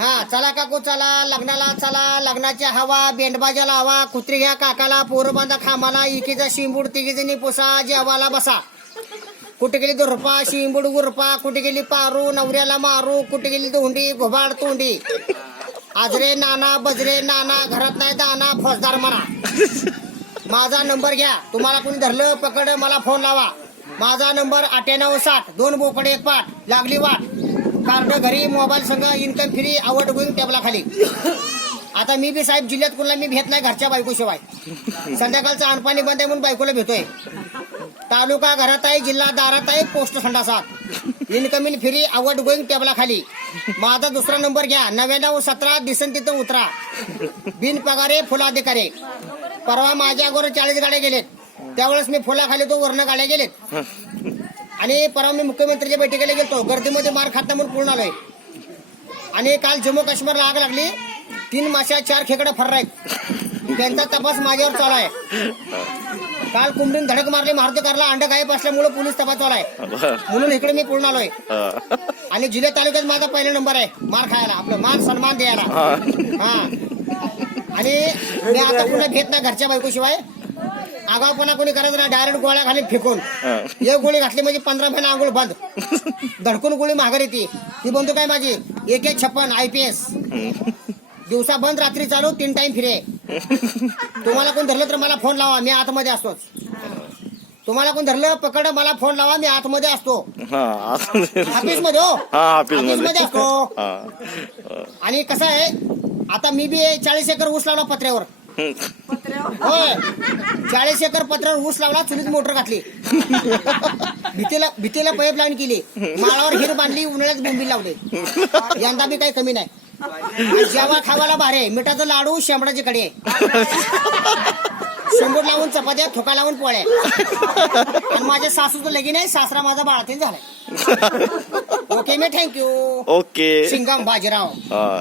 हा चला काकू चला. लग्नाला चला. लग्नाची हवा बेंडबाजाला लावा. कुत्री घ्या काकाला पोरं बांधा खामाला इकीचा शिंबूड तिघीजणी पुसा जेवाला बसा. कुठे गेली दुर्पा शिंबूड गुरपा? कुठे गेली पारू नवऱ्याला मारू? कुठे गेली धोंडी घोबाड तोंडी? आजरे नाना बजरे नाना घरात नाही दाना फौजदार म्हणा माझा नंबर घ्या. तुम्हाला कोणी धरलं पकड मला फोन लावा. माझा नंबर अठ्ठ्याण्णव साठ दोन बोकडे एक पाठ लागली वाट. घरी मोबाईल संघ इन्कम फ्री आवड गोईंग टेबला खाली. आता मी बी साहेब जिल्ह्यात कुणाला मी भेट नाही घरच्या बायकोशिवाय. संध्याकाळचं अनपाणी बंद आहे म्हणून बायकोला भेटोय तालुका घरात आहे जिल्हा दारात आहे पोस्ट संडासात. इनकमिंग फ्री आवड गोईंग टेबला खाली. माझा दुसरा नंबर घ्या. नव्याण्णव सतरा दिसन तिथं उतरा. बिन पगारे फुलाधिकारी. परवा माझ्या अगोदर चाळीस गाड्या गेलेत. त्यावेळेस मी फुलाखाली तो वर्ण गाड्या गेलेत. आणि परवा मी मुख्यमंत्र्याच्या बैठकीला गेलतो. गर्दीमध्ये मार खात म्हणून पूर्ण आलोय. आणि काल जम्मू काश्मीरला आग लागली. तीन माशा चार खेकडे फर्र आहेत. त्यांचा तपास माझ्यावर चालू आहे. काल कुंडीन धडक मारली. मारुती कारला अंड गायब असल्यामुळे पोलीस तपास चालू आहे. म्हणून इकडे मी पूर्ण आलोय. आणि जिल्हा तालुक्यात माझा पहिला नंबर आहे. मार खायला. आपलं मान सन्मान द्यायला. हा. हा. आणि मी आता पुन्हा घेत नाही घरच्या बायकोशिवाय. आगावपणा कोणी करायचं नाही डायरेक्ट गोळ्या खाली फेकून. हा. एक गोळी घातली म्हणजे पंधरा महिना आंघोळ बंद. धडकून गोळी माघार येते. ती बंदूक काय माझी? एक एक छप्पन आय पी एस दिवसा बंद रात्री चालू तीन टाइम फिरे. तुम्हाला कोण धरलं तर मला फोन लावा मी आतमध्ये असतोच. तुम्हाला कोण धरलं पकड मला फोन लावा मी आतमध्ये असतो. हा ऑफिसमध्ये हो. हा ऑफिस ऑफिसमध्ये असतो. हा. आणि कसं आहे आता मी बी चाळीस एकर ऊस लावला पत्र्यावर. होय चाळीस एकर पत्र्यावर ऊस लावला चुलीत मोटर घातली. भीतीला भीतीला पाईप लाईन केली. माळावर हिर बांधली उन्हाळ्यात बोंबी लावले. यंदा बी काही कमी नाही. जेव्हा खावाला भारे मिठाचं लाडू शेंबडाची कडे शेंबूड लावून चपात्या थोका लावून पोळ्या आणि माझ्या सासूचं लगीन आहे. सासरा माझा बाळातीन झालाय. Okay me thank you okay Singham Bajirao. हा.